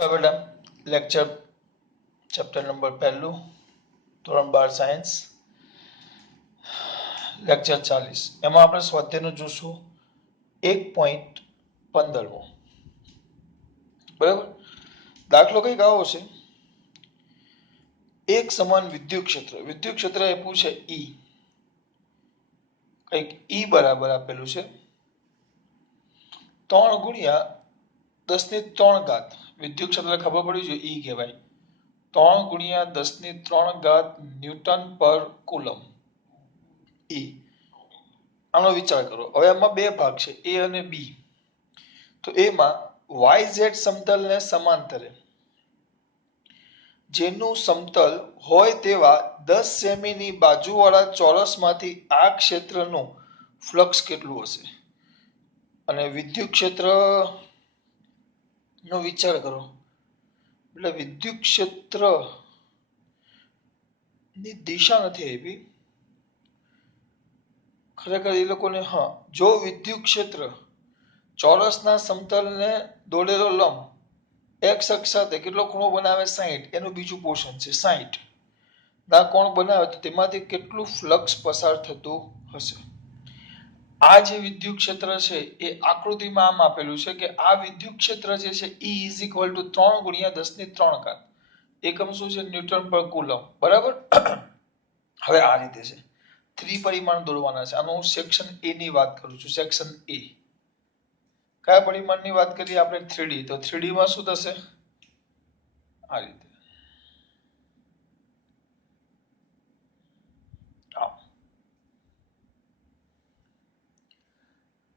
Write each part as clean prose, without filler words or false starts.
बेटा lecture chapter number पहलू ધોરણ 12 સાયન્સ લેક્ચર 40 એમાં આપણે સ્વાધ્યાયનું જોશું 1.15 બરાબર દાખલો કઈક આવો છે એક સમાન વિદ્યુત ક્ષેત્ર આપ્યું છે ઈ કઈક ઈ બરાબર આપેલું છે 3 ગુણ્યા 10⁻³ વિદ્યુત ક્ષેત્ર ખબર પડી જોઈએ ઈ કહેવાય 3 ગુણ્યા 10⁻³ ન્યૂટન પર કુલમ ઈ આનો વિચાર કરો હવે આમાં બે ભાગ છે એ અને બી તો એમાં YZ સમતલને સમાંતરે જેનું સમતલ હોય તેવા 10 સેમીની બાજુવાળા ચોરસમાંથી આ ક્ષેત્રનું ફ્લક્સ કેટલું હશે અને વિદ્યુત ક્ષેત્ર નો વિચાર કરો એટલે વિદ્યુત ક્ષેત્ર ની દિશા નથી આપી ખરેખર એ લોકોને હા જો વિદ્યુત ક્ષેત્ર ચોરસના સમતલને દોરેલો લંબ x અક્ષ સાથે કેટલો ખૂણો બનાવે 60 એનું બીજું પોર્શન છે 60 ના કોણ બનાવે તો તેમાંથી કેટલું ફ્લક્સ પસાર થતું હશે આ જે વિદ્યુત ક્ષેત્ર છે એ આકૃતિમાં આમ આપેલું છે કે આ વિદ્યુત ક્ષેત્ર જે છે E = 3 ગુણ્યા 10⁻³ એકમ શું છે ન્યૂટન પર કુલમ બરાબર હવે આ રીતે છે ત્રિપરિમાણ દોરવાના છે આનો હું સેક્શન A ની વાત કરું છું સેક્શન A કયા પરિમાણની વાત કરીએ આપણે 3D તો 3D માં શું થશે આ રીતે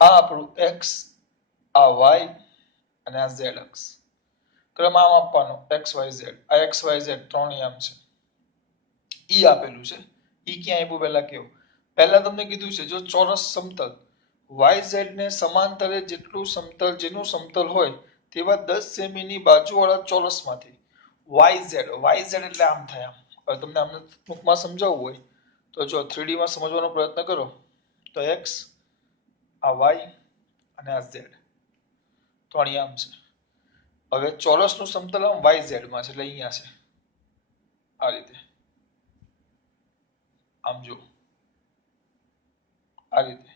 આ આપણું x આ y અને આ z અક્ષ ક્રમ આમ આપવાનો xyz આ xyz ત્રણેય આમ છે ઈ આપેલું છે ઈ ક્યાં આપ્યું પહેલા કેવું પહેલા તમને કીધું છે જો ચોરસ સમતલ YZ ને સમાંતરે જેટલું સમતલ જેનું સમતલ હોય તેવા 10 સેમીની બાજુવાળા ચોરસમાંથી YZ એટલે આમ થાય આમ હવે તમને આમને ટૂંકમાં સમજાવવું હોય તો જો 3D માં સમજવાનો પ્રયત્ન કરો તો x આ y અને આ z ત્રણેય આમ છે હવે ચોરસનું સમતલ આમ YZ માં છે એટલે અહીંયા છે આ રીતે આમ જો આ રીતે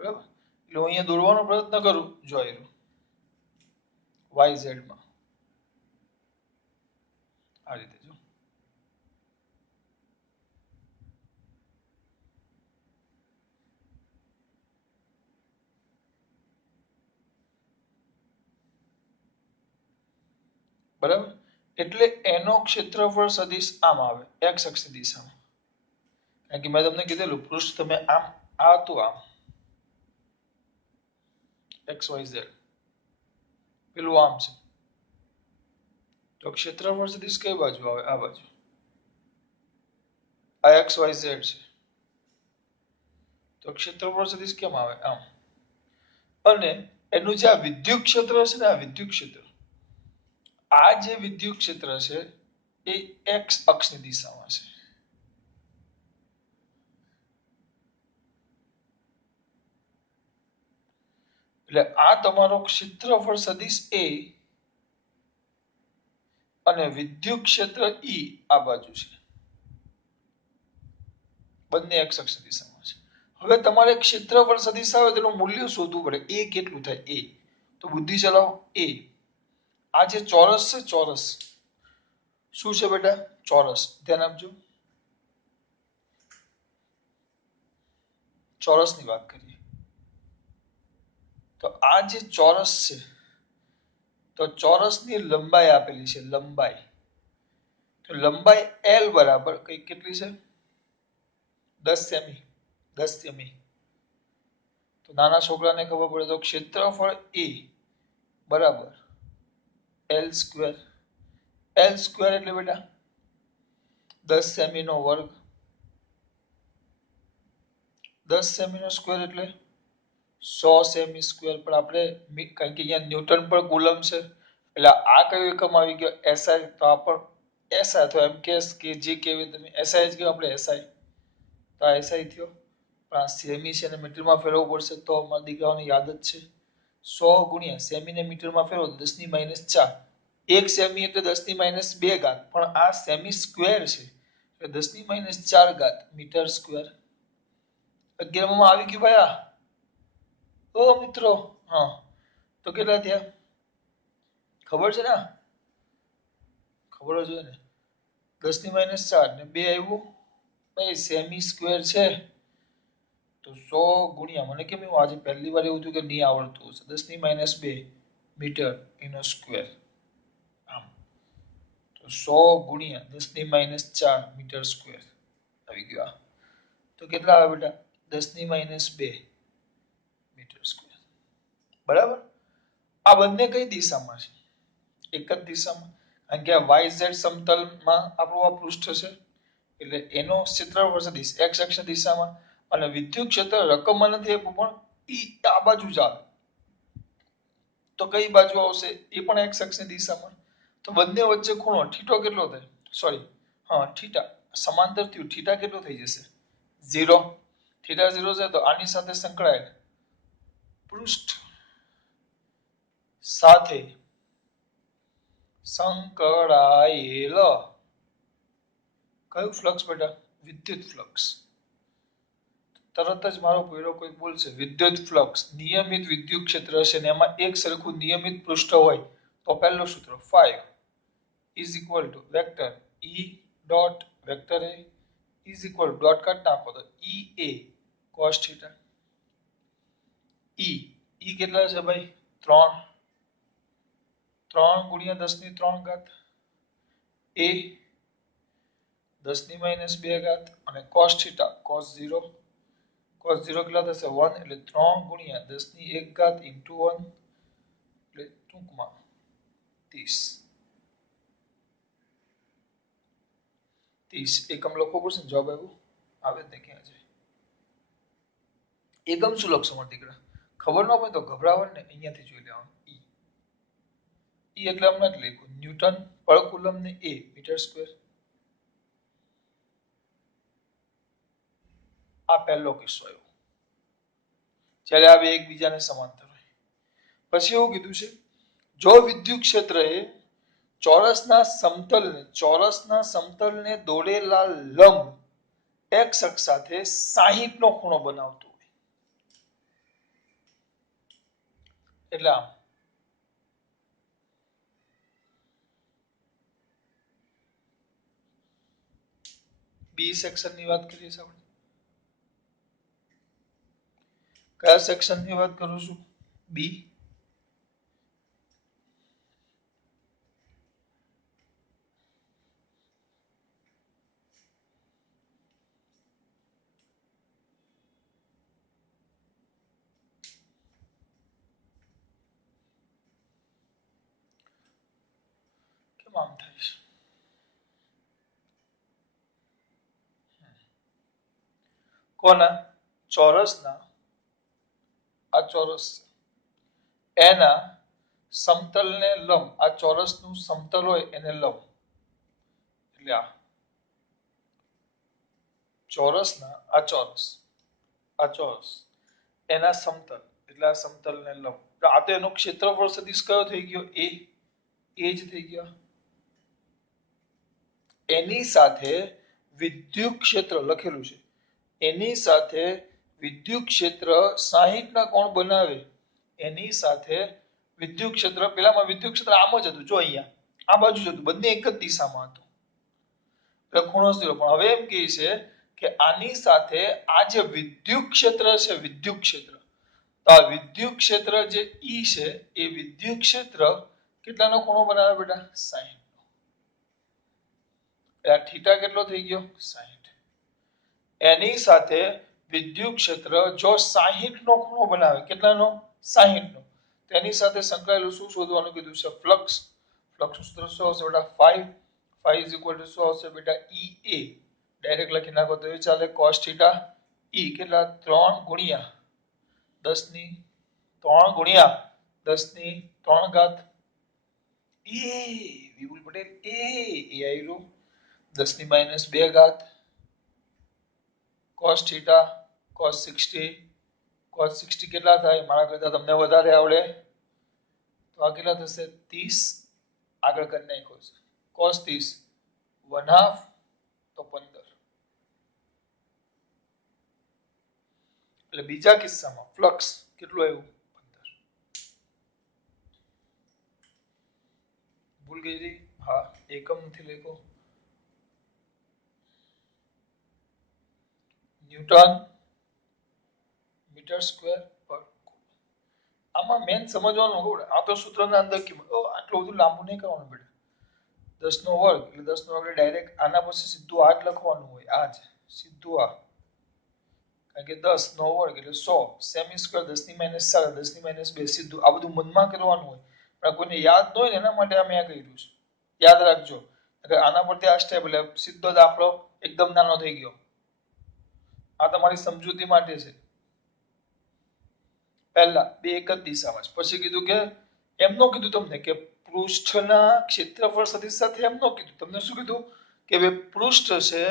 બરાબર એટલે હું અહીંયા દોરવાનો પ્રયત્ન કરું જો આવ્યું YZ માં આ રીતે જો બરાબર એટલે એનો ક્ષેત્રફળ સદિશ આમ આવે x અક્ષની દિશામાં કારણ કે મેં તમને કીધેલું પૃષ્ઠ તમે આમ આ તો આમ XYZ પેલું આમ છે તો ક્ષેત્રફળ સદિશ કઈ બાજુ આવે આ બાજુ આ XYZ છે તો ક્ષેત્રફળ સદિશ કેમ આવે આમ અને એનું જે આ વિદ્યુત ક્ષેત્ર છે ને આ વિદ્યુત ક્ષેત્ર આ જે વિદ્યુત ક્ષેત્ર છે એ x અક્ષની દિશામાં છે એટલે આ તમારો ક્ષેત્રફળ સદિશ A અને વિદ્યુત ક્ષેત્ર E આ બાજુ છે બંને x અક્ષ દિશામાં છે હવે તમારે ક્ષેત્રફળ સદિશ આવે તેનું મૂલ્ય શોધવું પડે A કેટલું થાય A તો બુદ્ધિ ચલાવો A આ જે ચોરસ છે ચોરસ શું છે બેટા ચોરસ ધ્યાન આપજો ચોરસની વાત કરીએ તો આ જે ચોરસ છે તો ચોરસની લંબાઈ આપેલી છે લંબાઈ તો લંબાઈ L બરાબર કઈ કેટલી છે 10 સેમી 10 સેમી તો નાના છોકરાને ખબર પડે તો ક્ષેત્રફળ A બરાબર L² એટલે બેટા 10 સેમી નો વર્ગ 10 સેમી નો સ્ક્વેર એટલે 100 સેમી સ્ક્વેર પણ આપણે કારણ કે અહીંયા ન્યૂટન પર કુલમ છે એટલે આ કયો એકમ આવી ગયો SI તો આ પણ SI તો એમ કે જે કેવી તમે SI જ કયો આપણે SI તો આ SI થયો પણ આ સેમી છે ને મીટરમાં ફેરવવું પડશે તો અમારા દીકરાઓને યાદ જ છે 100 ગુણ્યા સેમી ને મીટરમાં ફેરવો તો 10 ની -4. 1 સેમી એટલે 10 ની -2 ઘાત, પણ આ સેમી સ્ક્વેર છે એટલે 10 ની -4 ઘાત મીટર સ્ક્વેર. 11 માં આવી ગયું ભાઈ આ. તો મિત્રો હા, તો કેટલા થયા ખબર છે ને? ખબર જ હોય ને. 10 ની -4 ને 2 આવ્યું ભાઈ સેમી સ્ક્વેર છે તો 100 ગુણ્યા, મને કેમ એવું આજે પહેલી વાર એવું થયું કે નહીં આવડતું હશે, 10 ની -2 મીટર એનો સ્ક્વેર. આમ તો 100 ગુણ્યા 10 ની -4 મીટર સ્ક્વેર આવી ગયો. આ તો કેટલા આવે બેટા? 10 ની -2 મીટર સ્ક્વેર. બરાબર. આ બંને કઈ દિશામાં છે? એક જ દિશામાં. કારણ કે આ YZ સમતલમાં આપણું આ પૃષ્ઠ છે એટલે એનો ક્ષેત્રફળ છે x અક્ષ દિશામાં, અને વિદ્યુત ક્ષેત્ર રકમમાં નથી આપ્યું પણ ઈ આ બાજુ જ આવે. તો કઈ બાજુ આવશે? એ પણ x અક્ષની દિશામાં. તો બંને વચ્ચે ખૂણો થીટો કેટલો થાય? સોરી, હા થીટા સમાંતર થયું. થીટા કેટલો થઈ જશે? 0. થીટા 0 છે તો આની સાથે સંકળાયેલ પૃષ્ઠ સાથે સંકળાયેલ કયું ફ્લક્સ બેટા? વિદ્યુત ફ્લક્સ. તરત જ મારો પૂરો કોઈ બોલશે વિદ્યુત ફ્લક્સ. નિયમિત વિદ્યુત ક્ષેત્ર છે ને એમાં એક સરખું નિયમિત પૃષ્ઠ હોય તો પહેલું સૂત્ર 5 is equal two vector E dot vector A is equal dot કાઢ નાખો તો EA cos થીટા. E કેટલા છે ભાઈ? 3. 3 ગુણ્યા 10 ની 3 ઘાત. A 10 ની -2 ઘાત અને cos થીટા cos 0. cos 0 કેટલા થશે? 1 એટલે 3 ગુણ્યા 10 ની 1 ઘાત ઇન્ટુ 1 એટલે ટૂંકમાં 30. 30 એકમ લખવો પડશે ને? જવાબ આવ્યો આવે જ ને ક્યાં છે? એકમ શું લખશો મારા દીકરા? ખબર ન પડે તો ગભરાવાનું ને, અહીંયાથી જોઈ લેવાનું. ઈ એટલે હમણાં જ લખ્યું ન્યૂટન પર કુલમ ને A મીટર સ્ક્વેર. આ પહેલો કિસ્સો આવ્યો જ્યારે આ બે એકબીજાને સમાંતર હોય. પછી એવું કીધું છે જો વિદ્યુત ક્ષેત્ર એ ચોરસના સમતલને દોરેલા લંબ x અક્ષ સાથે 60 નો ખૂણો બનાવતો હોય. એટલે આમ બી સેક્શન ની વાત કરીએ છીએ આપણે. કયા સેક્શન ની વાત કરું છું? બી. કેમ આમ થાય છે? કોના? ચોરસના, આ ચોરસ એના સમતલને લંબ, આ ચોરસનું સમતલ હોય એને લંબ, એટલે આ ચોરસના આ ચોરસ એના સમતલ એટલે આ સમતલને લંબ. આ તો એનો ક્ષેત્રફળ સદિશ કયો થઈ ગયો? એ જ થઈ ગયો. એની સાથે વિદ્યુત ક્ષેત્ર લખેલું છે. એની સાથે વિદ્યુત ક્ષેત્ર 60 ના કોણ બનાવે. એની સાથે વિદ્યુત ક્ષેત્ર, પેલામાં વિદ્યુત ક્ષેત્ર આમ જ હતું, જો અહીંયા આ બાજુ જ હતું, બંને એક જ દિશામાં હતું એટલે ખૂણો 0. પણ હવે એમ કહે છે કે આની સાથે આ જે વિદ્યુત ક્ષેત્ર છે, વિદ્યુત ક્ષેત્ર, તો આ વિદ્યુત ક્ષેત્ર જે E છે એ વિદ્યુત ક્ષેત્ર કેટલાનો ખૂણો બનાવે બેટા? 60. આ થીટા કેટલો થઈ ગયો? 60. એની સાથે વિદ્યુત ક્ષેત્ર જો 60 નો ખૂણો બનાવે, કેટલાનો? 60 નો. તેની સાથે સંકળાયેલું શું શોધવાનું કીધું છે? ફ્લક્સ. ફ્લક્સ સૂત્ર શું આવશે બેટા? 5 ઇઝ ઇક્વલ ટુ શું આવશે બેટા? EA. ડાયરેક્ટ લખી નાખો તો એ ચાલે. cos થીટા E કેટલા? 3 ગુણ્યા 10 ની 3 ઘાત. એ વિપુલ પટેલ એ આવ્યું 10 ની -2 ઘાત cos થીટા cos 60 cos 60 કેટલા થાય? મારા કરતા તમને વધારે આવડે તો આ કેટલા થશે? 30 આગળ કરી નાખ્યો છે. cos 30 1/2 તો 15. એટલે બીજા કિસ્સામાં ફ્લક્સ કેટલું આવ્યું? 15. ભૂલ ગઈ હતી? હા, એકમ નથી લખ્યો. ન્યૂટન મીટર સ્ક્વેર પર. આમાં મેન સમજવાનું હોય, આ તો સૂત્રના અંદર આટલું બધું લાંબુ નહીં કરવાનું બેટા. 10 નો વર્ગ એટલે 10 નો વર્ગ ડાયરેક્ટ આના પછી સીધું આ જ લખવાનું હોય. આ જ સીધું આ, કારણ કે 10 નો વર્ગ એટલે 100 સેમી સ્ક્વેર 10 ની -7 10 ની -2 સીધું આ બધું મનમાં કરવાનું હોય. પણ કોઈને યાદ ન હોય ને એના માટે આ મેં કર્યું છે. યાદ રાખજો, આના પરથી આ સ્ટેપ એટલે સીધો દાખલો એકદમ નાનો થઈ ગયો. આ તમારી સમજૂતી માટે છે. પહેલા બે એક જ દિશામાં, પછી કીધું કે એમ નો કીધું તમને કે પૃષ્ઠના ક્ષેત્રફળ સદિશ સાથે, એમ નો કીધું તમને. શું કીધું કે ભાઈ પૃષ્ઠ છે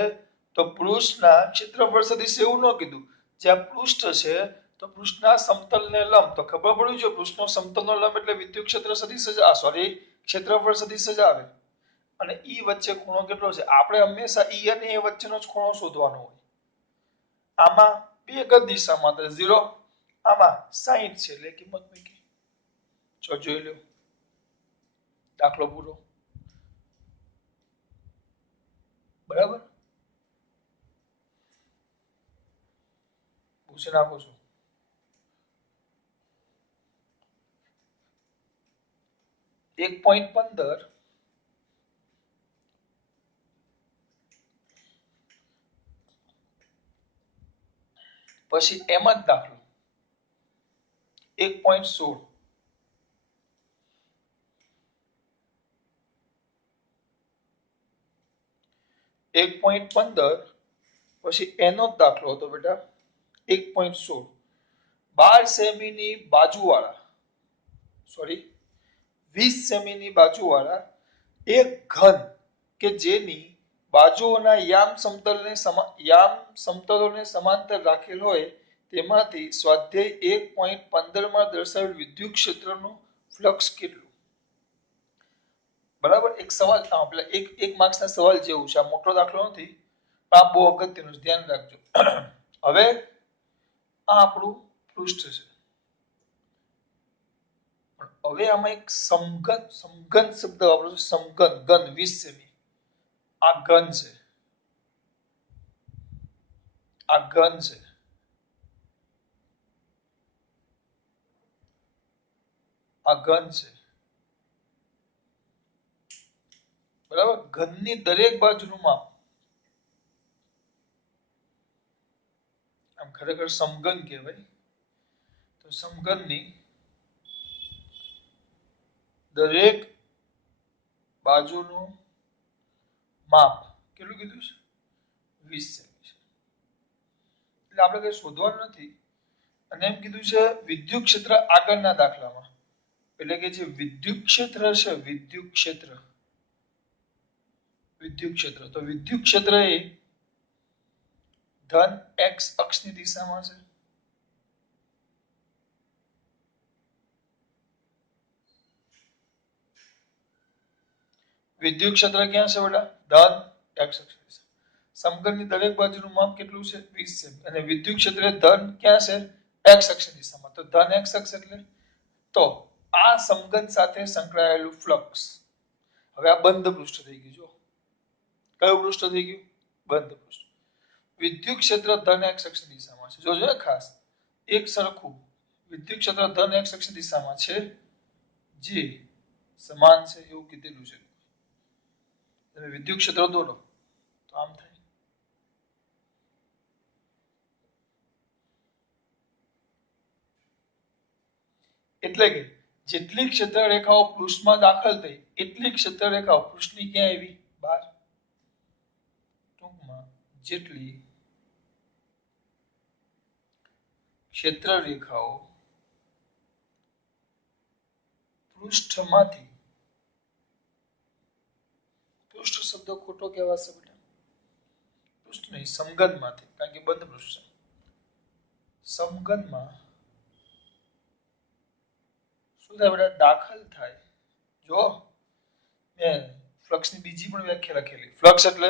તો પૃષ્ઠના ક્ષેત્રફળ સદિશ, એવું ન કીધું. જ્યાં પૃષ્ઠ છે તો પૃષ્ઠના સમતલને લંબ, તો ખબર પડવી જોઈએ પૃષ્ઠનો સમતલનો લંબ એટલે વિદ્યુત ક્ષેત્ર સદિશ જ ક્ષેત્રફળ સદિશ જ આવે. અને ઈ વચ્ચે ખૂણો કેટલો છે? આપણે હંમેશા ઈ અને એ વચ્ચેનો જ ખૂણો શોધવાનો હોય. આમાં બે એક જ દિશામાં 0, આમાં 60 છે એટલે કિંમત મૂકી. જોઈ લો દાખલો પૂરો. બરાબર, પૂછી નાખું છું. એક 1.15 પછી એમ જ દાખલો 1.16 1.15 પછી એનો જ દાખલો હતો બેટા 1.16 12 સેમીની બાજુવાળા 20 સેમીની બાજુવાળા એક ઘન કે જેની બાજુઓના યામ સમતલોને સમાંતર રાખેલ હોય તેમાંથી સ્વાધ્યાય 1.15 માં દર્શાવેલ વિદ્યુત ક્ષેત્રનું ફ્લક્સ કેટલું? બરાબર, એક સવાલ આપણે એક માર્ક્સના સવાલ જેવું છે. આ મોટો દાખલો નથી, આ બહુ અગત્યનું છે, ધ્યાન રાખજો. હવે આ આપણું પૃષ્ઠ છે. હવે આમાં એક સમઘન શબ્દ વાપરો છો. સમઘન ઘન 20 સેમી. આ ઘન છે, આ ઘન છે, આ ઘન છે. બરાબર, ઘનની દરેક બાજુનું માપ આમ ખરેખર સમઘન કહેવાય. તો સમઘનની દરેક બાજુનું માપ કેટલું કીધું છે? 20 સેમી છે. એટલે આપણે કઈ શોધવાનું નથી. અને એમ કીધું છે વિદ્યુત ક્ષેત્ર આગળના દાખલામાં, એટલે કે જે વિદ્યુત ક્ષેત્ર છે, વિદ્યુત ક્ષેત્ર તો વિદ્યુત ક્ષેત્ર એ ધન એક્સ અક્ષની દિશામાં છે. વિદ્યુત ક્ષેત્ર ક્યાં છે બેટા? ધન એક્સ અક્ષ. સમઘનની દરેક બાજુનું માપ કેટલું છે? 20 સેમી. અને વિદ્યુત ક્ષેત્ર ધન ક્યાં છે? એક્સ અક્ષની દિશામાં. તો ધન એક્સ અક્ષ એટલે તો આ સમઘન સાથે સંકળાયેલું ફ્લક્સ. હવે આ બંધ પૃષ્ઠ થઈ ગયું. જો કયું પૃષ્ઠ થઈ ગયું? બંધ પૃષ્ઠ. વિદ્યુત ક્ષેત્ર ધન એક્સ અક્ષની દિશામાં છે. જોજો ખાસ એક સરખું વિદ્યુત ક્ષેત્ર ધન એક્સ અક્ષની દિશામાં છે, જે સમાન છે એવું કીધેલું છે. તમે વિદ્યુત ક્ષેત્ર દોરો તો આમ થાય. એટલે કે જેટલી ક્ષેત્ર રેખાઓ પૃષ્ઠમાં દાખલ થઈ એટલી ક્ષેત્ર રેખાઓ પૃષ્ઠની ક્યાં આવી? બહાર. ટૂંકમાં જેટલી ક્ષેત્ર રેખાઓ પૃષ્ઠમાંથી, પૃષ્ઠ શબ્દ ખોટો કહેવાશે બેટા, પૃષ્ઠ નહીં સમઘનમાંથી, કારણ કે બંધ પૃષ્ઠ છે. સમઘનમાં શું થાય બેટા? દાખલ થાય. જો મેં ફ્લક્સની બીજી પણ વ્યાખ્યા લખેલી. ફ્લક્સ એટલે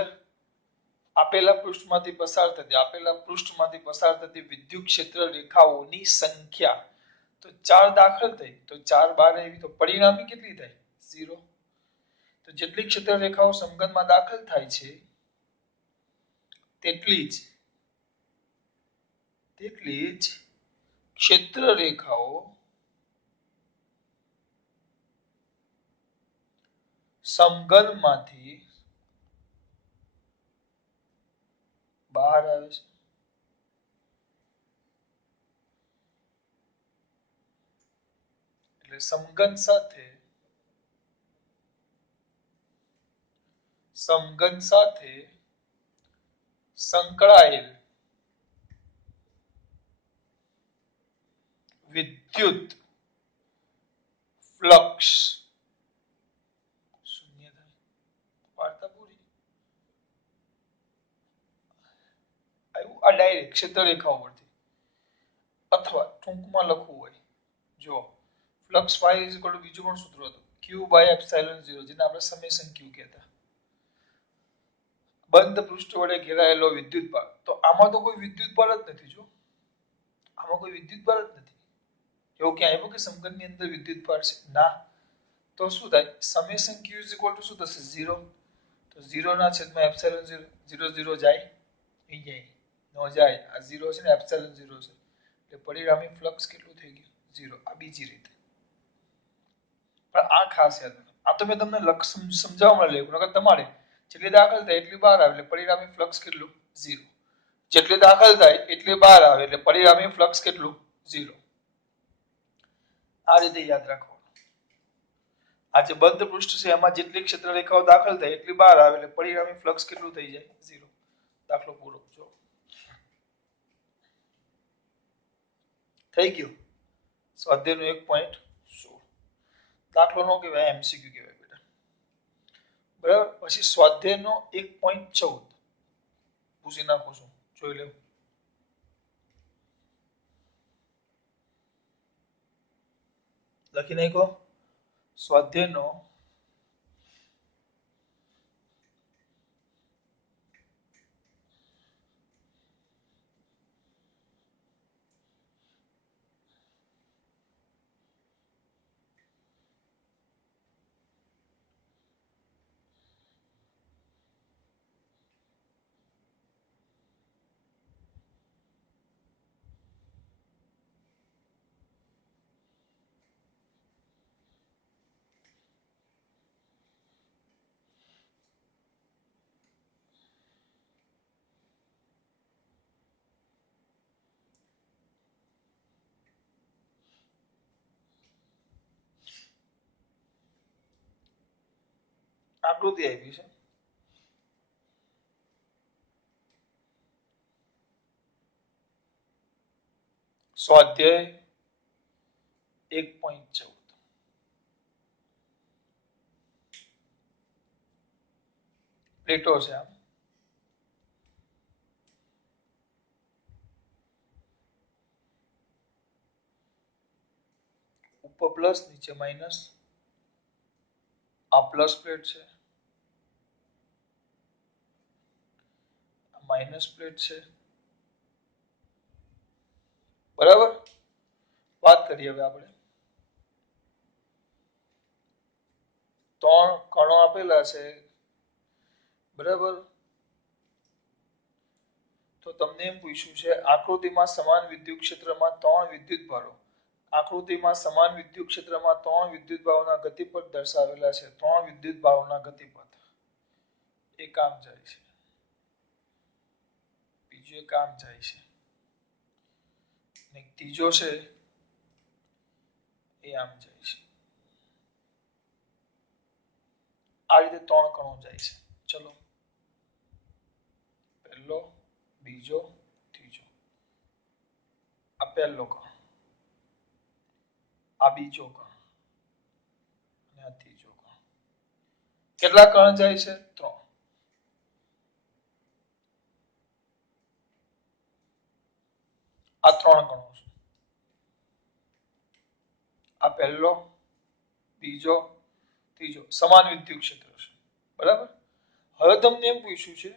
આપેલા પૃષ્ઠમાંથી પસાર થતી વિદ્યુત ક્ષેત્ર રેખાઓની સંખ્યા. તો 4 દાખલ થઈ તો 4 બહાર આવી, તો પરિણામી કેટલી થાય? 0. તો જેટલી ક્ષેત્ર રેખાઓ સમઘનમાં દાખલ થાય છે તેટલી જ ક્ષેત્ર રેખાઓ સમઘનમાંથી બહાર આવે છે. એટલે સમઘન સાથે સંકળાયેલ વિદ્યુત ફ્લક્સ શૂન્ય થાય. વાર્તા પૂરી. આવ્યું આ ડાયરેક્ટ ક્ષેત્ર રેખાઓ પરથી. અથવા ટૂંકમાં લખવું હોય, જો ફ્લક્સ y બીજું પણ સૂત્ર હતું, q/ε0, જેને આપણે સમેશન q કહેતા. બંધ પૃષ્ઠ વડે ઘેરાયેલો વિદ્યુત ભાર. તો આમાં તો કોઈ વિદ્યુત ભાર જ નથી. જો આમાં કોઈ વિદ્યુત ભાર જ નથી. એવું ક્યાં આવ્યું કે સમઘનની અંદર વિદ્યુત ભાર છે? ના. તો શું થાય? સમેશન q શું થશે? 0. તો 0 ના છેદમાં એપ્સિલોન 0, 0 જાય નહીં, જાય ન જાય. આ 0 છે ને એપ્સિલોન 0 છે, એટલે પરિણામી ફ્લક્સ કેટલું થઈ ગયું? 0. આ બીજી રીતે. પણ આ ખાસ યાદ રાખો. આ તો મેં તમને સમજાવવા માટે લેવું, નકર તમારે જેટલી દાખલ થાય એટલી બહાર આવે એટલે પરિણામી ફ્લક્સ કેટલું? 0. જેટલી દાખલ થાય એટલી બહાર આવે એટલે પરિણામી ફ્લક્સ કેટલું? 0. આ રીતે યાદ રાખો. આ જે બંધ પૃષ્ઠ છે એમાં જેટલી ક્ષેત્ર રેખાઓ દાખલ થાય એટલી બહાર આવે એટલે પરિણામી ફ્લક્સ કેટલું થઈ જાય? 0. દાખલો પૂરો. જો થઈ ગયું. સ્વાધ્યાયનો 1.16 દાખલો નો કહેવાય, એમસીક્યુ કહેવાય બેટા. બરાબર. પછી સ્વાધ્યાયનો 1.14 પૂછી નાખો છું, જોઈ લેવું. લખી નાખો. સ્વાધ્યાયનો આકૃતિ આપી છે. સ્વાધ્યાય 1.14 પ્લેટો છે. આમ ઉપર પ્લસ નીચે માઇનસ. આ પ્લસ પ્લેટ છે, માઇનસ પ્લેટ છે. બરાબર. વાત કરીએ હવે આપણે. 3 કણો આપેલા છે. બરાબર. તો તમને એમ પૂછ્યું છે આકૃતિમાં સમાન વિદ્યુત ક્ષેત્રમાં 3 વિદ્યુત ભારો. આકૃતિમાં સમાન વિદ્યુત ક્ષેત્રમાં 3 વિદ્યુત ભારોના ગતિપથ દર્શાવેલા છે. 3 વિદ્યુત ભારોના ગતિપથ. એક આમ જાય છે, બીજો એક આમ જાય છે, અને ત્રીજો છે એ આમ જાય છે. આ રીતે 3 કણો જાય છે. ચલો, પહેલો, બીજો, ત્રીજો. આ પહેલો કણ, આ બીજો કણ, અને આ ત્રીજો કણ. કેટલા કણ જાય છે? 3. આ 3 કણો છે. આ પહેલો, બીજો, ત્રીજો સમાન વિદ્યુત ક્ષેત્ર છે. બરાબર. હવે તમને એમ પૂછ્યું છે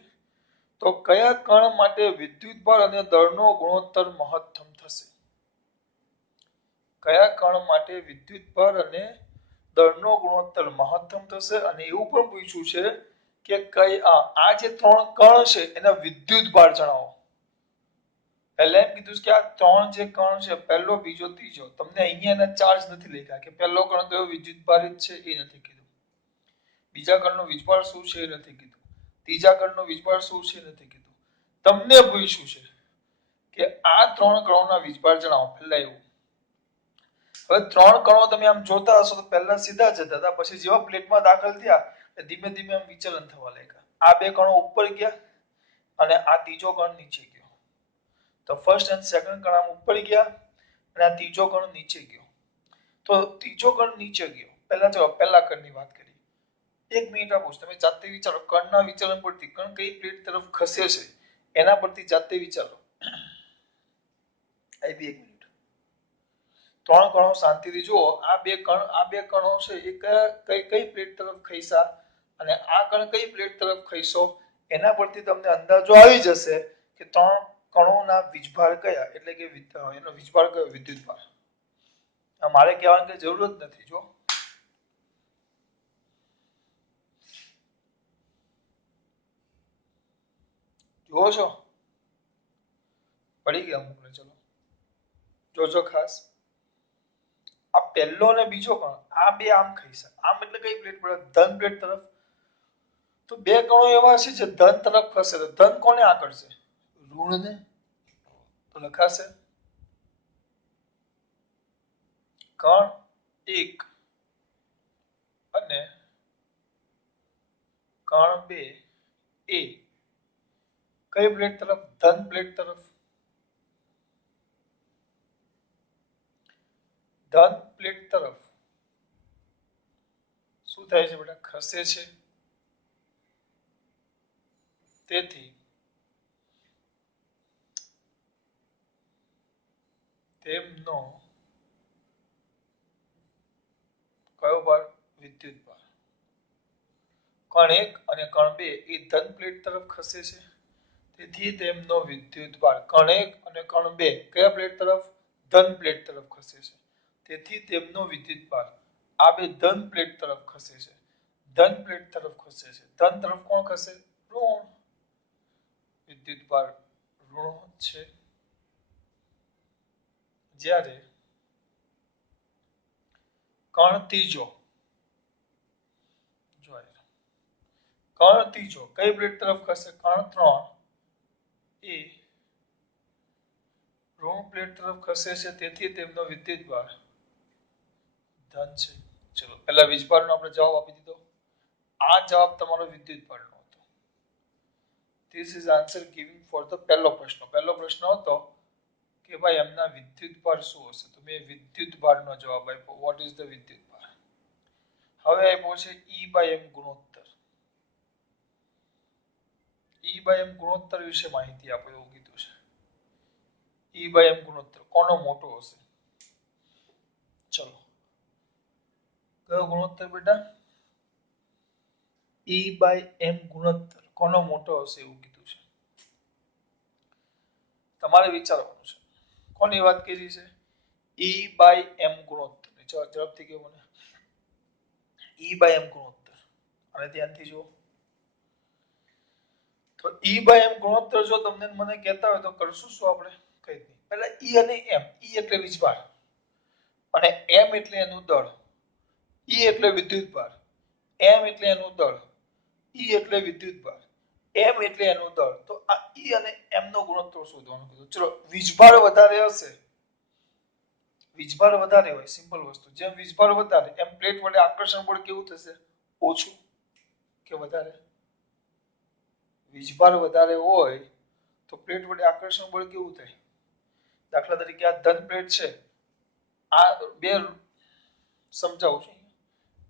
તો કયા કણ માટે વિદ્યુતભાર અને દળનો ગુણોત્તર મહત્તમ થશે? કયા કણ માટે વિદ્યુતભાર અને દળનો ગુણોત્તર મહત્તમ થશે? અને એવું પણ પૂછ્યું છે કે આ જે ત્રણ કણ છે એના વિદ્યુતભાર જણાવો. પહેલા એમ કીધું કે આ ત્રણ જે કણ છે પહેલો, બીજો, ત્રીજો, તમને અહીંયા એના ચાર્જ નથી લખ્યા કે પહેલો કણ કયો વિદ્યુતભારિત છે એ નથી કીધું. બીજા કણનો વીજભાર શું છે એ નથી કીધું. ત્રીજા કણનો વીજભાર શું છે એ નથી કીધું. તમને પૂછ્યું છે કે આ ત્રણ કણોના વીજભાર જણાવો. પહેલા એવું. હવે ત્રણ કણો તમે આમ જોતા હશો તો પહેલા સીધા જતા હતા, પછી જેવા પ્લેટમાં દાખલ થયા ધીમે ધીમે આમ વિચલન થવા લાગ્યા. આ બે કણો ઉપર ગયા અને આ ત્રીજો કણ નીચે ગયો. તો ફર્સ્ટ એન્ડ સેકન્ડ કણ આમ ઉપર ગયા અને આ ત્રીજો કણ નીચે ગયો. તો ત્રીજો કણ નીચે ગયો. પહેલા ચલો પહેલા કણની વાત કરી. એક મિનિટ આપો, તમે જાતે વિચારો. કણના વિચલન પરથી કણ કઈ પ્લેટ તરફ ખસે છે એના પરથી જાતે વિચારો. આ બી એક મિનિટ. ત્રણ કણો શાંતિથી જુઓ. આ બે કણો છે એ કઈ પ્લેટ તરફ ખસ્યા અને આ કણ કઈ પ્લેટ તરફ ખસ્યો એના પરથી તમને અંદાજો આવી જશે કે ત્રણ કણોના વીજભાર કયા, એટલે કે એનો વીજભાર કયો, વિદ્યુતભાર. મારે કહેવાની કઈ જરૂર જ નથી. જો જુઓ છો, પડી ગયા અમુકને. ચલો જોજો ખાસ. આ પહેલો અને બીજો કણ આ બે આમ ખઈશે. આમ એટલે કઈ પ્લેટ પર? ધન પ્લેટ તરફ. તો બે કણો એવા છે જે ધન તરફ ખસે. તો ધન કોને આગળ છે? ઋણને. તો લખાશે કણ 1 અને કણ 2 એ કઈ પ્લેટ તરફ? ધન પ્લેટ તરફ. ધન પ્લેટ તરફ શું થાય છે બેટા? ખસે છે. તેથી તેમનો કયો ભાર? વિદ્યુત ભાર. કણ 1 અને કણ 2 એ ધન પ્લેટ તરફ ખસે છે, તેથી તેમનો વિદ્યુત ભાર. કણ 1 અને કણ 2 કયા પ્લેટ તરફ? ધન પ્લેટ તરફ ખસે છે, તેથી તેમનો વિદ્યુત ભાર. આ બે ધન પ્લેટ તરફ ખસે છે. ધન પ્લેટ તરફ ખસે છે. ધન તરફ કોણ ખસે? ઋણ. વિદ્યુત ભાર ઋણ છે. જ્યારે કણ ત્રીજો કઈ પ્લેટ તરફ ખસે? કણ 3 એ ઋણ પ્લેટ તરફ ખસે છે, તેથી તેમનો વિદ્યુત ભાર ધન છે. ચલો પહેલા વીજભારનો આપણે જવાબ આપી દીધો. આ જવાબ તમારો વિદ્યુત ભારનો હતો. This is answer giving for the પહેલો પ્રશ્ન. પહેલો પ્રશ્ન હતો કે ભાઈ એમના વિદ્યુત ભાર શું હશે? તો મેં વિદ્યુત ભારનો જવાબ આપ્યો. વોટ ઇઝ ધ વિદ્યુત ભાર? હવે આપ્યો છે E/m ગુણોત્તર. E/m ગુણોત્તર વિશે માહિતી આપો એવું કીધું છે. E/m ગુણોત્તર કોનો મોટો હશે? ચલો કયો ગુણોત્તર બેટા? E/m ગુણોત્તર કોનો મોટો હશે એવું કીધું છે. તમારે વિચારવાનું છે. કોની વાત કરી છે? E/m ગુણોત્તર. ઝડપથી કેવો મને E/m ગુણોત્તર. અને ધ્યાનથી જુઓ. તો E/m ગુણોત્તર જો તમને મને કહેતા હોય તો કરશું શું આપણે? કઈ નહીં. પહેલા E અને M. E એટલે વીજભાર અને M એટલે એનું દળ. E એટલે વિદ્યુતભાર, M એટલે એનું દળ, E એટલે વિદ્યુતભાર, M એટલે એનું દળ. તો આ E અને M નો ગુણોત્તર શોધવાનું કીધું. ચલો વીજભાર વધારે હશે, વીજભાર વધારે હોય, સિમ્પલ વસ્તુ. જેમ વીજભાર વધારે એમ પ્લેટ વડે આકર્ષણ બળ કેવું થશે? ઓછું કે વધારે? વીજભાર વધારે હોય તો પ્લેટ વડે આકર્ષણ બળ કેવું થાય? દાખલા તરીકે આ ધન પ્લેટ છે, આ બે સમજાવું છું.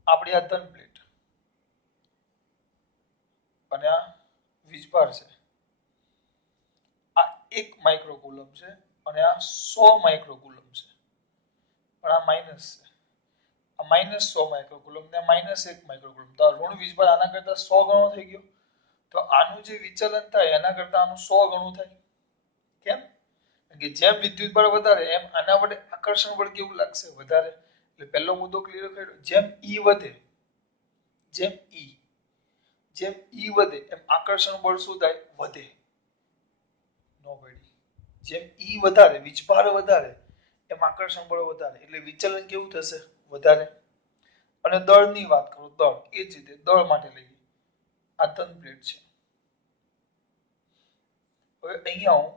આપણી આ ધન પ્લેટ અને આ વીજભાર છે. આ 1 માઇક્રોકુલમ છે અને આ 100 માઇક્રોકુલમ છે, પણ આ માઇનસ છે. આ -100 માઇક્રોકુલમ ને -1 માઇક્રોકુલમ, તો ઋણ વીજભાર આના કરતા 100 ગણો થઈ ગયો. તો આનું જે વિચલન થાય એના કરતા આનું 100 ગણું થાય. કેમ? કે જેમ વિદ્યુત બળ વધારે એમ આના વડે આકર્ષણ બળ કેવું લાગશે? વધારે. એટલે પહેલો મુદ્દો ક્લિયર કર્યો. જેમ E વધે, જેમ E વધે એમ આકર્ષણ બળ શું થાય? વધે. નો પડી. જેમ E વધારે, વીજભાર વધારે એમ આકર્ષણ બળ વધારે, એટલે વિચલન કેવું થશે? વધારે. અને દળની વાત કરું, દળ એ જ રીતે દળ માટે લઈએ. આ તન પ્લેટ છે. હવે અહીંયા હું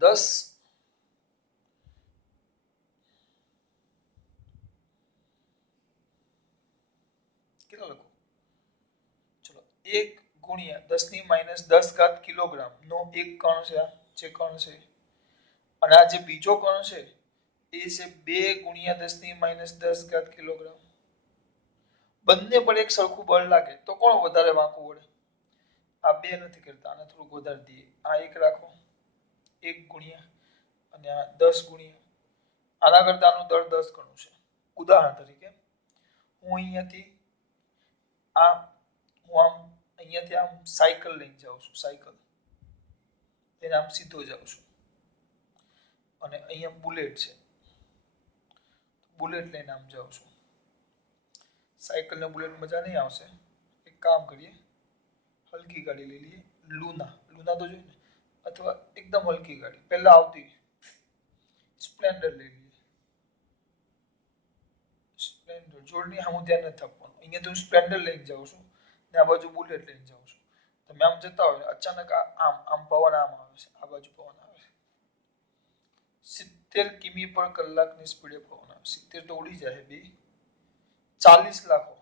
10 કેટલા લખો? ચલો 1 ગુણ્યા 10⁻10 કિલોગ્રામ નો એક કણ છે. આ જે કણ છે અને આ જે બીજો કણ છે એ છે 2 ગુણ્યા 10⁻10 કિલોગ્રામ. બંને પર એક સરખું બળ લાગે તો કોણ વધારે વાંકું વળે? આ બે નથી કરતા, આને થોડુંક વધારે દઈએ. આ એક રાખો, 1 ગુણ્યા અને આ 10 ગુણ્યા. આના કરતા આનું દળ 10 ગણું છે. ઉદાહરણ તરીકે હું અહીંયાથી આમ સાયકલ લઈને જાઉં છું, સાયકલ લઈને આમ સીધો જાઉં છું અને અહીંયા બુલેટ છે, બુલેટ લઈને આમ જાઉં છું. સાયકલ ને બુલેટ મજા નહીં આવશે. એક કામ કરીએ, હલકી ગાડી લઈ લઈએ. લુના તો જોઈએ ને, અથવા એકદમ હલકી ગાડી પહેલા આવતી સ્પ્લેન્ડર લઈ લઈએ. સ્પ્લેન્ડર જોડની હું ધ્યાન નથી આપવાનું. અહીંયા તો હું સ્પ્લેન્ડર લઈને જાઉં છું ને આ બાજુ બુલેટ લઈને જાઉં છું. તમે આમ જતા હોય અચાનક આમ પવન આમ આવે છે, આ બાજુ પવન આવે છે. 70 કિમી પર કલાકની સ્પીડે પવન આવે. 70 તો ઉડી જાય બે. 40 લાખો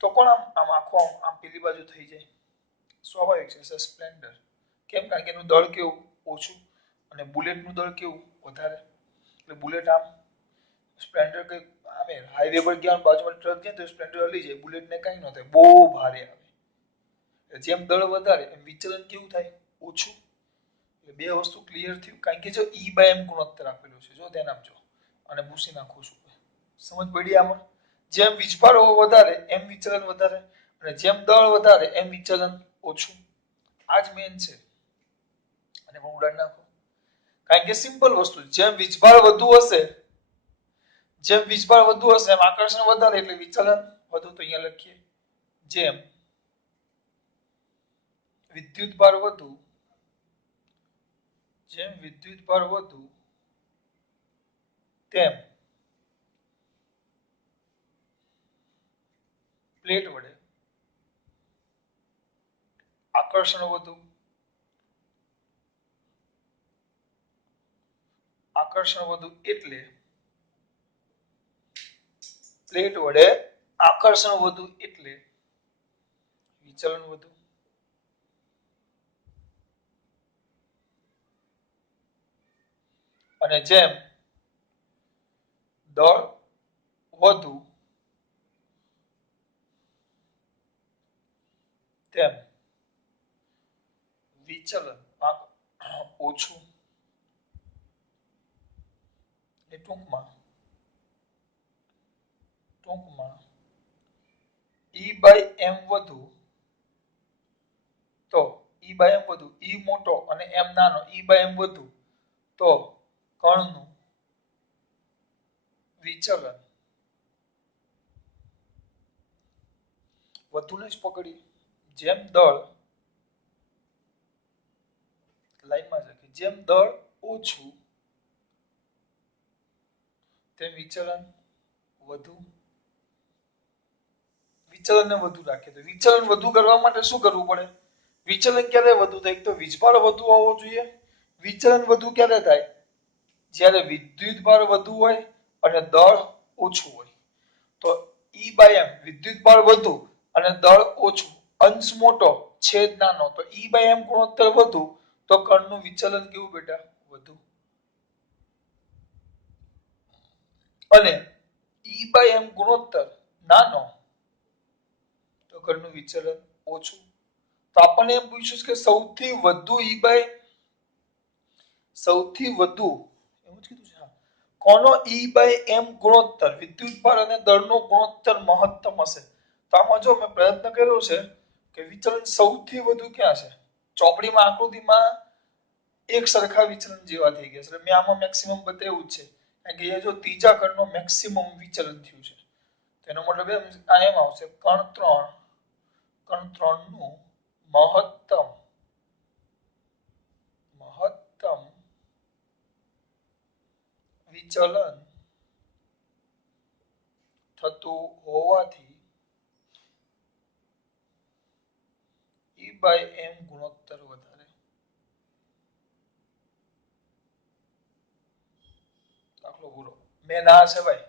તો પણ આમ આખો આમ પેલી બાજુ થઈ જાય. સ્વાભાવિક છે સ્પ્લેન્ડર. કેમ? કારણ કે એનું દળ કેવું? ઓછું. અને બુલેટનું દળ કેવું? વધારે. એટલે બુલેટ આમ, સ્પ્લેન્ડર કઈ આમે હાઈવે પર ગયા બાજુમાં ટ્રક જાય તો સ્પ્લેન્ડર હલી જાય, બુલેટ ને કઈ ન થાય, બહુ ભારે આવે. જેમ દળ વધારે એમ વિચલન કેવું થાય? ઓછું. એટલે બે વસ્તુ ક્લિયર થયું. કારણ કે જો E/m ગુણોત્તર આપેલું છે, જો ધ્યાન આપજો. અને ભૂસી નાખું છું. સમજ પડી આમાં? જેમ વીજભાર વધારે એમ વિચલન વધારે અને જેમ દળ વધારે એમ વિચલન ઓછું. આ જ મેન છે. અને પણ ઉડાડ નાખો. કારણ કે સિમ્પલ વસ્તુ, જેમ વીજભાર વધુ હશે એમ આકર્ષણ વધારે એટલે વિચલન વધુ. તો અહીંયા લખીએ જેમ વિદ્યુત ભાર વધુ તેમ પ્લેટ વડે આકર્ષણ વધુ. એટલે પ્લેટ વડે આકર્ષણ વધુ એટલે વિચલન વધુ. અને જેમ દળ વધુ તેમ વિચલન ઓછું. ટૂંકમાં E/m વધુ તો E/m વધુ, E મોટો અને m નાનો, E/m વધુ તો કણનું વિચલન વધુને જ પકડીએ. જેમ દળ લાઈનમાં જ રાખીએ, જેમ દળ ઓછું તેમ વિચલન વધુ. વિચલનને વધુ રાખીએ તો વિચલન વધુ કરવા માટે શું કરવું પડે? વિચલન ક્યારે વધુ થાય? તો વીજભાર વધુ હોવો જોઈએ. વિચલન વધુ ક્યારે થાય? જ્યારે વિદ્યુત ભાર વધુ હોય અને દળ ઓછું હોય. તો E/m વિદ્યુત ભાર વધુ અને દળ ઓછું, અંશ મોટો છેદ નાનો, તો E/m ગુણોત્તર વધુ તો કણનું વિચલન કેવું બેટા? વધુ. અને E/m ગુણોત્તર નાનો તો કણનું વિચલન ઓછું. તો આપણને એમ પૂછ્યું કે સૌથી વધુ સૌથી વધુ એવું જ કીધું છે હા કોનો E/m ગુણોત્તર વિદ્યુતભાર અને દળનો ગુણોત્તર મહત્તમ હશે તો આમાં જો મેં પ્રયત્ન કર્યો છે કે વિચલન સૌથી વધુ ક્યાં છે ચોપડીમાં આકૃતિમાં એક સરખા વિચલન જેવા થઈ ગયા છે મેં આમાં મેક્સિમમ બતાવ્યું છે કારણ કે એ જો ત્રીજા કણનો મેક્સિમમ વિચલન થયું છે તેનો મતલબ એમ આવશે કણ 3 નું મહત્તમ વિચલન થતું હોવાથી E/m ગુણોત્તર વધારે દાખલો પૂરો મેં ના છે ભાઈ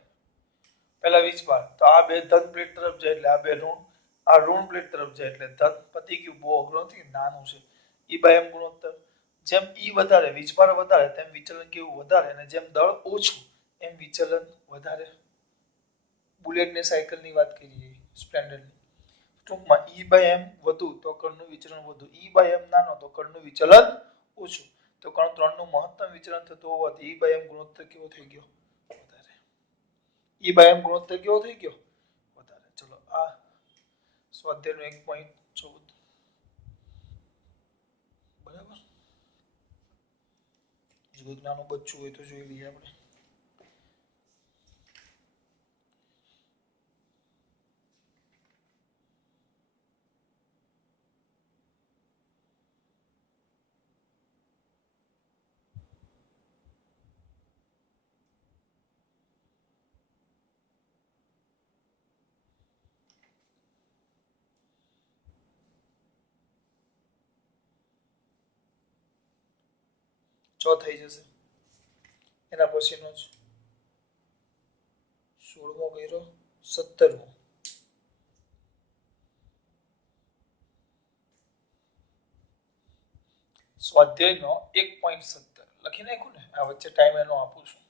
પહેલા વીજભાર તો આ બે ધન પ્લેટ તરફ જાય એટલે આ બે ઋણ આ ઋણ પ્લેટ તરફ જાય એટલે ધન પતી ગયું બહુ અઘરો નથી નાનું છે E/m ગુણોત્તર જેમ E વધારે વીજભાર વધારે તેમ વિચલન કેવું વધારે અને જેમ દળ ઓછું એમ વિચલન વધારે બુલેટની સાયકલની વાત કરીએ સ્પ્લેન્ડરની ટૂંકમાં E/m વધુ તો કણનું વિચલન વધુ E/m નાનો તો કણનું વિચલન ઓછું તો કણ 3 નું મહત્તમ વિચલન થતું હોવાથી E/m ગુણોત્તર કેવો થઈ ગયો વધારે E/m ગુણોત્તર કેવો થઈ ગયો વધારે ચલો આ સ્વાધ્યાયનો 1.14 બરાબર જો નાનું બચ્ચું હોય તો જોઈ લઈએ આપણે છ થઈ જશે એના પછીનો જ 16મો કર્યો 17મો સ્વાધ્યાયનો 1.17 લખી નાખ્યું ને આ વચ્ચે ટાઈમ એનો આપું છું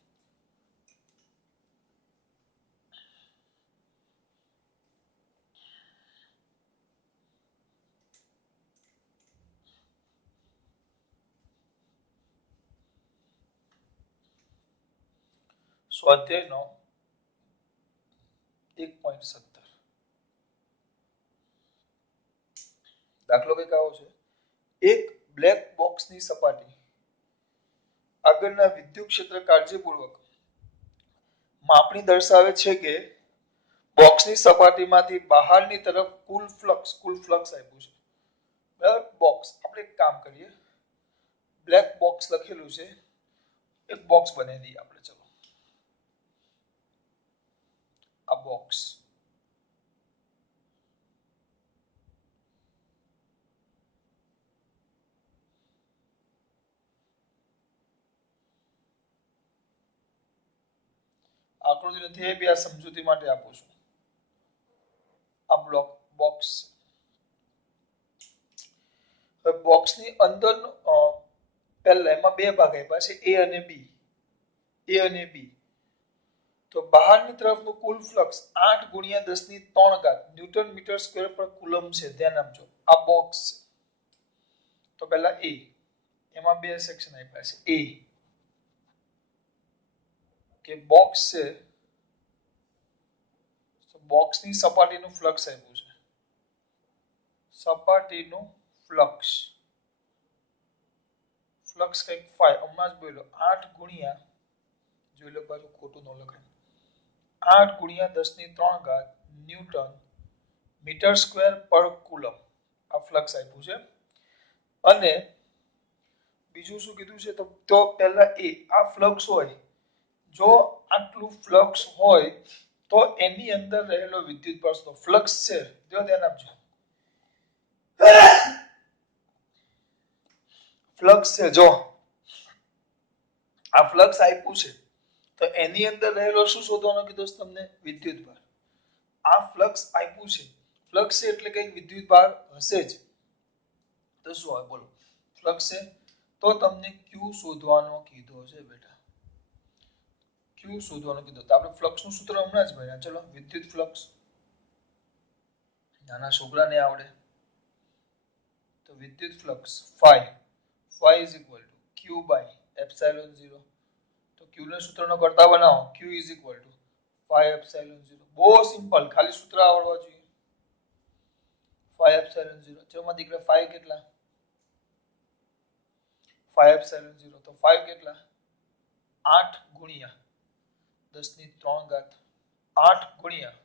સ્વાધ્યાયનો 1.17 દાખલો કંઈક આવો છે એક બ્લેક બોક્સની સપાટી આગળના વિદ્યુત ક્ષેત્ર કાળજીપૂર્વક માપણી દર્શાવે છે કે બોક્સની સપાટીમાંથી બહારની તરફ કુલ ફ્લક્સ આપ્યું છે બરાબર બોક્સ આપણે એક કામ કરીએ બ્લેક બોક્સ લખેલું છે એક બોક્સ બનાવી દઈએ આપણે ચલો આ બોક્સ આકૃતિ નથી એ બી આ સમજૂતી માટે આપું છું આ બોક્સ બોક્સની અંદર પહેલા એમાં બે ભાગ આપ્યા છે એ અને બી તો બહારની તરફનું કુલ ફ્લક્સ 8 ગુણ્યા 10 ની 3 ઘાત ન્યૂટન મીટર સ્ક્વેર પર કુલમ્બ છે ધ્યાન આપજો આ બોક્સ છે તો પહેલા એ એમાં બે સેક્શન આપ્યા છે એ કે બોક્સ છે તો બોક્સની સપાટીનું ફ્લક્સ આપ્યું છે સપાટીનું ફ્લક્સ કંઈક 5 હમણાં જ બોલ્યો 8 ગુણ્યા જોઈ લો બાજુ ખોટું ન લખાય 8 ગુણ્યા 10 ની 3 ઘાત ન્યૂટન મીટર સ્ક્વેર પર કુલમ આ ફ્લક્સ આપ્યું છે અને બીજું શું કીધું છે તો પહેલા એ આ ફ્લક્સ હોય જો આટલું ફ્લક્સ હોય તો એની અંદર રહેલો વિદ્યુત પ્રવાહનો ફ્લક્સ છે જો ધ્યાન આપજો ફ્લક્સ છે જો આ ફ્લક્સ આપ્યું છે તો એની અંદર રહેલો શું શોધવાનું કીધું તમને વિદ્યુતભાર આ ફ્લક્સ આપ્યું છે ફ્લક્સ છે એટલે કઈ વિદ્યુતભાર હશે જ તો શું હોય બોલો ફ્લક્સ છે તો તમને Q શોધવાનો કીધો છે બેટા Q શોધવાનું કીધું તો આપણે ફ્લક્સનું સૂત્ર હમણાં જ ભણ્યા ચલો વિદ્યુત ફ્લક્સ નાના છોકરાને આવડે તો વિદ્યુત flux phi is equal to Q by epsilon 0. તો q ને સૂત્રનો કરતા બનાવો. q = 5 epsilon 0. બહુ સિમ્પલ, ખાલી સૂત્ર આવડવા જોઈએ. 5 એપ્સિલોન 0. ચલો દીકરા 5 કેટલા? 5 એપ્સિલોન 0. તો 5 કેટલા? 8 ગુણ્યા 10 ની 3 ઘાત. 8 ગુણ્યા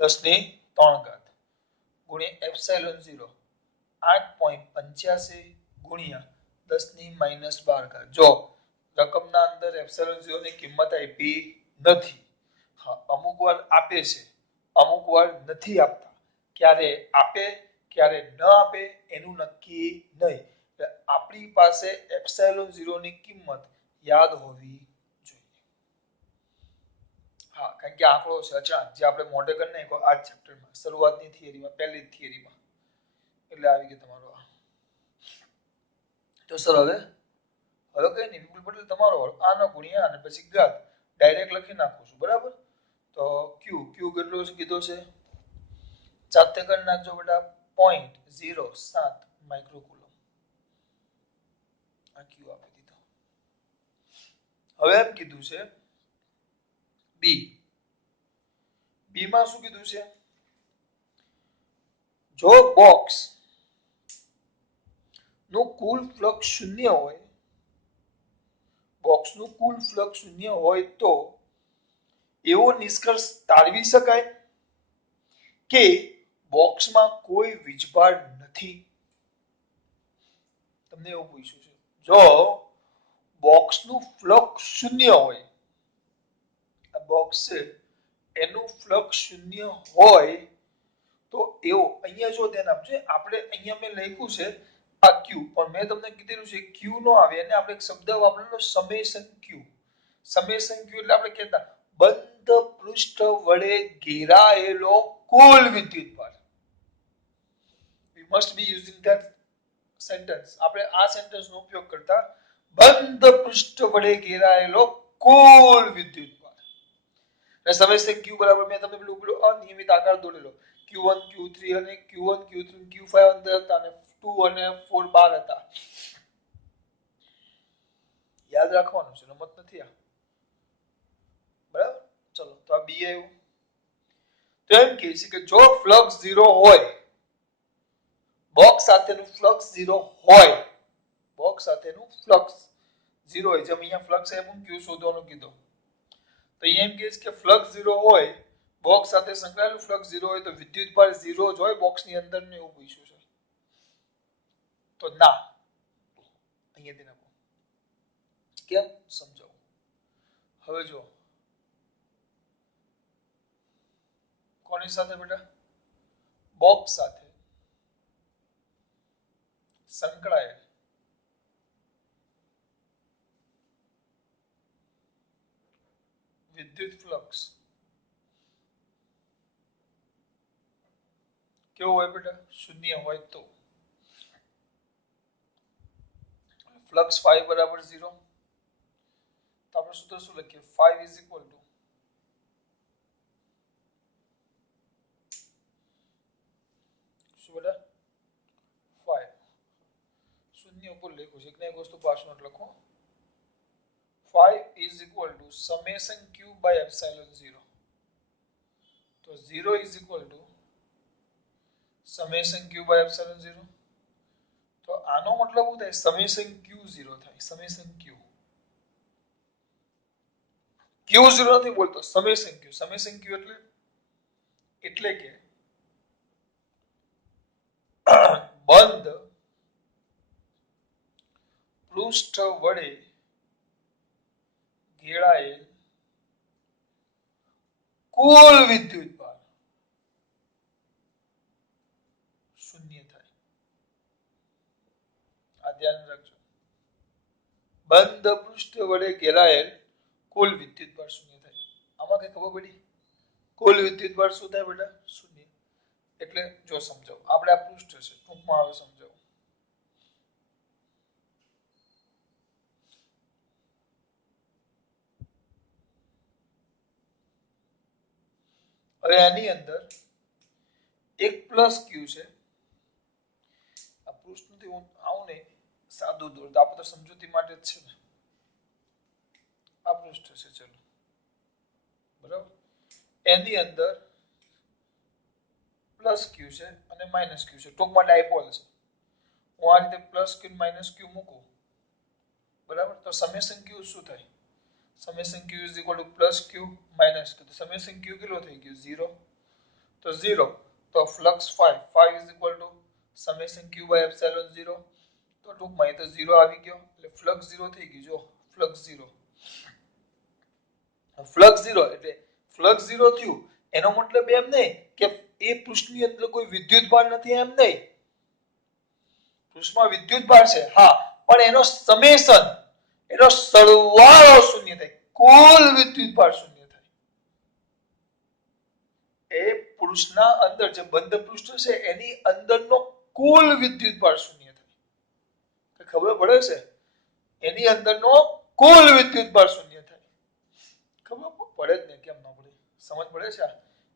10 ની 3 ઘાત ગુણ્યા એપ્સિલોન 0 8.85 ગુણ્યા 10 ની -12 ઘાત. જો રકમના અંદર એપ્સિલોન 0 ની કિંમત આપી નથી. હા, અમુક વાર આપે છે, અમુક વાર નથી આપતા. ક્યારે આપે ક્યારે ન આપે એનું નક્કી નહીં. આપણી પાસે એપ્સિલોન 0 ની કિંમત યાદ હોવી જોઈએ. હા, કારણ કે આંકડો છે અચળાંક, જે આપણે મોઢે કરી નાખ્યો આ ચેપ્ટરમાં, શરૂઆતની થિયરીમાં, પહેલી થિયરીમાં. એટલે આવી ગયો તમારો આ. તો સર હવે કઈ નહીં, વિપુલ પટેલ તમારો આનો ગુણ્યા અને પછી ઘાત ડાયરેક્ટ લખી નાખું છું, બરાબર. તો ક્યુ કેટલો છે કીધો છે? જાતે કરી નાખજો બેટા. 0.07 માઇક્રોકુલમ. આ ક્યુ આપી દીધો. હવે એમ કીધું છે બી માં શું કીધું છે? જો બોક્સ નું કુલ ફ્લક્સ શૂન્ય હોય, બોક્સનું કુલ ફ્લક્સ શૂન્ય હોય તો એવો નિષ્કર્ષ તારવી શકાય કે બોક્સમાં કોઈ વીજભાર નથી. તમને એવું પૂછ્યું છે. જો બોક્સનું ફ્લક્સ શૂન્ય હોય, આ બોક્સ છે એનું ફ્લક્સ શૂન્ય હોય તો એવો, અહીંયા જો ધ્યાન આપજો, આપણે અહીંયા મેં લખ્યું છે આ ક્યુ, પણ મેં તમને કીધેલું છે ક્યુ નો આવે અને આપણે એક શબ્દ વાપરેલો સમેશન ક્યુ. સમેશન ક્યુ એટલે આપણે કહેતા બંધ પૃષ્ઠ વડે ઘેરાયેલો કુલ વિદ્યુતભાર. we must be using that sentence. આપણે આ સેન્ટેન્સ નો ઉપયોગ કરતા બંધ પૃષ્ઠ વડે ઘેરાયેલો કુલ વિદ્યુતભાર. અને સમેશન ક્યુ બરાબર મેં તમને પેલું અનિયમિત આકાર દોરેલો. Q1 Q3 અને Q1 Q3 Q5 અંદર હતા અને 2 અને 4 બહાર હતા. યાદ રાખવાનું છે, રમત નથી આ. બરાબર. ચલો તો આ બી આવ્યું. તો એમ કહે છે કે જો ફ્લક્સ 0 હોય, બોક્સ સાથેનું ફ્લક્સ 0 હોય, બોક્સ સાથેનું ફ્લક્સ 0 હોય, જેમ અહીંયા ફ્લક્સ આપ્યું ક્યુ શોધવાનું કીધું, તો અહીંયા એમ કહે છે કે ફ્લક્સ 0 હોય, બોક્સ સાથે સંકળાયેલું ફ્લક્સ 0 હોય તો વિદ્યુતભાર 0 જ હોય બોક્સની અંદર ને એવું પૂછ્યું છે. તો ના, અહીંયાથી નાખો. કેમ સમજાવું. હવે જો કોની સાથે બેટા? બોક્સ સાથે સંકળાયેલ વિદ્યુત ફ્લક્સ કેવો હોય બેટા? શૂન્ય હોય તો. ફ્લક્સ 5 બરાબર 0. તો આપણે સૂત્ર શું લખીએ? 5 ઇઝ ઇક્વલ ટુ શું બેટા? 5 શૂન્ય ઉપર લખ્યું છે, એક ને એક વસ્તુ પાછળ નોટ લખો. 5 is equal to summation q by epsilon 0. તો 0 is equal to summation q by epsilon 0. તો આનો મતલબ શું થાય? summation q 0 થાય. summation q q 0 નથી બોલતો, summation q. summation q એટલે કે બંધ પૃષ્ઠ વડે ઘેરાયેલ કુલ વિદ્યુતભાર શૂન્ય થાય. આ ધ્યાન રાખજો. બંધ પૃષ્ઠ વડે ઘેરાયેલ કુલ વિદ્યુતભાર શૂન્ય થાય. આમાં કઈ ખબર પડી? કુલ વિદ્યુતભાર શું થાય બેટા? શૂન્ય. એટલે જો સમજાવો, આપણે આ પૃષ્ઠ છે, ટૂંકમાં આવે સમજાવો. હવે આની અંદર એક પ્લસ ક્યુ છે. આ પૃષ્ઠથી હું આવું ને સાદું દોર, આપણે તો સમજૂતી માટે જ છે ને. આ પૃષ્ઠ છે, ચલો બરાબર, એની અંદર પ્લસ ક્યુ છે અને માઇનસ ક્યુ છે, ટૂંકમાં ડાયપોલ છે. હું આ રીતે પ્લસ ક્યુ માઇનસ ક્યુ મૂકું, બરાબર, તો સમેશન ક્યુ શું થાય? Summation q is equal to plus q minus q. તો સમેશન ક્યુ કેટલો થઈ ગયો? 0. તો 0, તો flux 5 is equal to summation q by epsilon 0. તો ટૂંકમાં એ તો 0 આવી ગયો એટલે ફ્લક્સ 0 થઈ ગયું. જો ફ્લક્સ 0, ફ્લક્સ 0 એટલે ફ્લક્સ 0 થયું એનો મતલબ એમ નહીં કે એ પૃષ્ઠની અંદર કોઈ વિદ્યુતભાર નથી, એમ નહીં. પૃષ્ઠમાં વિદ્યુતભાર છે, હા, પણ એનો સમેશન, એનો સરવાળો શૂન્ય થાય, કુલ વિદ્યુતભાર શૂન્ય થાય. એ પૃષ્ઠના અંદર જે બંધ પૃષ્ઠ છે એની અંદરનો કુલ વિદ્યુતભાર શૂન્ય થાય. ખબર પડે છે? એની અંદરનો કુલ વિદ્યુતભાર શૂન્ય થાય. ખબર પડે જ ને, કેમ ન પડે? સમજ પડે છે?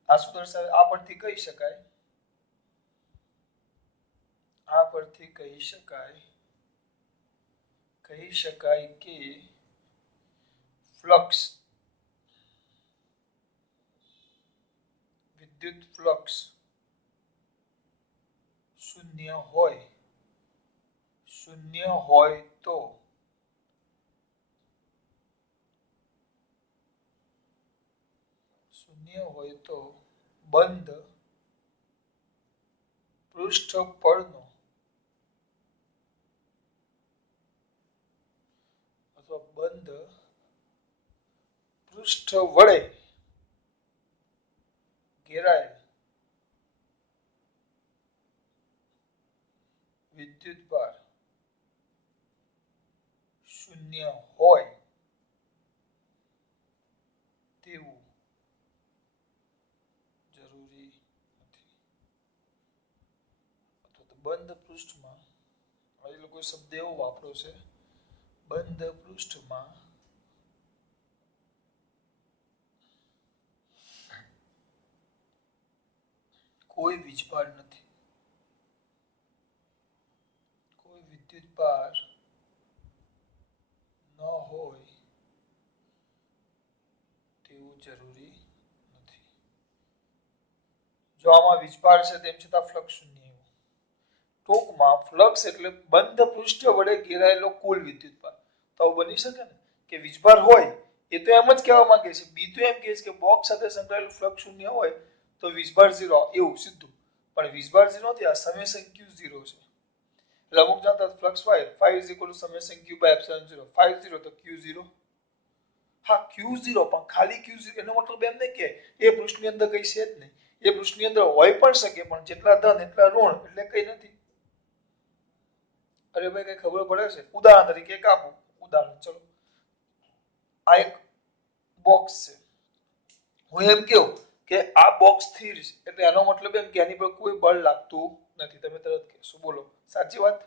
આ શું દર્શાવે? આ પરથી કહી શકાય, આ પરથી કહી શકાય કે ફ્લક્સ, વિદ્યુત ફ્લક્સ શૂન્ય હોય તો બંધ પૃષ્ઠ પરનો અથવા બંધ પૃષ્ઠ વડે ઘેરાયેલ વિદ્યુતભાર શૂન્ય હોય તેવું જરૂરી નથી. અથવા તો બંધ પૃષ્ઠમાં, એ લોકો શબ્દ એવો વાપર્યો છે, બંધ પૃષ્ઠમાં કોઈ વીજભાર નથી, કોઈ વિદ્યુતભાર ન હોય તેવું જરૂરી નથી. જો આમાં વીજભાર છે તેમ છતાં ફ્લક્સ શૂન્ય. ટૂંકમાં ફ્લક્સ એટલે બંધ પૃષ્ઠ વડે ઘેરાયેલો કુલ વિદ્યુતભાર. તો બની શકે ને કે વીજભાર હોય, એ તો એમ જ કહેવા માંગે છે. બી તો એમ કહે છે કે બોક્સ સાથે સંકળાયેલું ફ્લક્સ શૂન્ય હોય તો વીજભાર 0, એવું સીધું. પણ વીજભાર 0 નથી, આ સમેશન ક્યુ 0 છે. એટલે અમુક જાણતા flux 5 is equal to summation q by epsilon 0. 5 0 તો ક્યુ 0. હા, ક્યુ 0, પણ ખાલી ક્યુ 0 એનો મતલબ એમ નહીં કે એ પૃષ્ઠની અંદર કઈ છે જ નહીં. એ પૃષ્ઠની અંદર હોય પણ શકે, પણ જેટલા ધન એટલા ઋણ, એટલે કઈ નથી. અરે ભાઈ, કઈ ખબર પડે છે? ઉદાહરણ તરીકે એક આપું ઉદાહરણ, ચલો. આ એક બોક્સ છે. હું એમ કહું કે આ બોક્સ સ્થિર છે, એટલે એનો મતલબ એમ કે આની પર કોઈ બળ લાગતું નથી. તમે તરત કહેશો, બોલો સાચી વાત?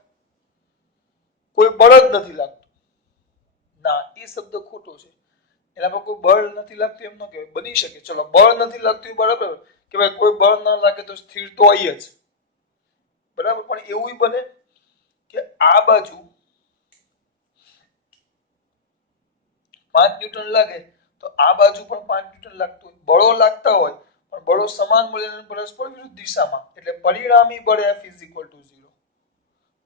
કોઈ બળ જ નથી લાગતું. ના, એ શબ્દ ખોટો છે. એના પર કોઈ બળ નથી લાગતું એમ ન કહેવાય. બની શકે, ચલો, બળ નથી લાગતું એ બરાબર કે ભાઈ કોઈ બળ ના લાગે તો સ્થિર તો હોય જ, બરાબર. પણ એવું બને કે આ બાજુ 5 ન્યૂટન લાગે તો આ બાજુ પણ 5 ન્યૂટન લાગતું હોય, બળો લાગતા હોય, પણ બળો સમાન મળે અને પરસ્પર વિરુદ્ધ દિશામાં, એટલે પરિણામી બળ F = 0.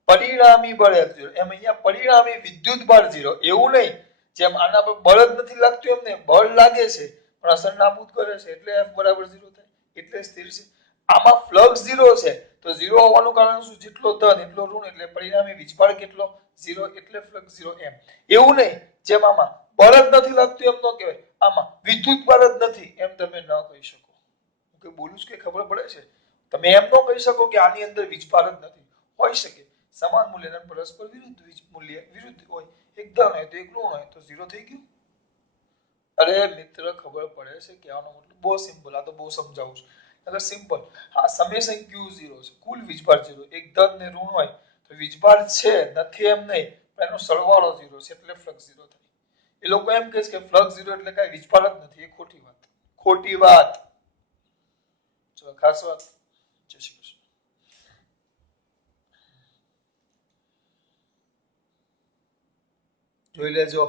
પરિણામી બળ F 0. એમ અહીંયા પરિણામી વિદ્યુતભાર 0. એવું નહીં જેમ આના પર બળ જ નથી લાગતું એમને બળ લાગે છે પણ અસર નાબૂદ કરે છે, એટલે F = 0 થાય, એટલે સ્થિર છે. આમાં ફ્લક્સ 0 છે તો 0 હોવાનું કારણ શું? જેટલો ધન એટલો ઋણ, એટલે પરિણામી વીજભાર કેટલો? 0, એટલે ફ્લક્સ 0. એમ એવું નહીં જેમ આમાં બળ જ નથી લાગતું એમ ન કહેવાય, આમાં વિદ્યુતભાર જ નથી એમ તમે ન કહી શકો. હું કે બોલું છું કે ખબર પડે છે? તમે એમ ન કહી શકો કે આની અંદર વીજભાર જ નથી. હોઈ શકે સમાન મૂલ્યના પરસ્પર વિરુદ્ધ મૂલ્ય વિરુદ્ધ હોય, એક ધન હોય તો એક ઋણ હોય, તો 0 થઈ ગયું. અરે મિત્ર, ખબર પડે છે કે આનો મતલબ બહુ સિમ્પલ. આ તો બહુ સમજાવું છું એટલે સિમ્પલ. હા, સમેશન ક્યુ 0 છે, કુલ વીજભાર 0. એક ધન ને ઋણ હોય તો વીજભાર છે નથી એમ નહીં, પણ એનો સરવાળો 0 છે, એટલે ફ્લક્સ 0 થાય. એ લોકો એમ કહે છે કે ફ્લક્સ 0 એટલે કાંઈ વીજભાર જ નથી. એ ખોટી વાત, ખોટી વાત. ચલો, ખાસ વાત. જય શ્રી કૃષ્ણ. જોઈ લેજો.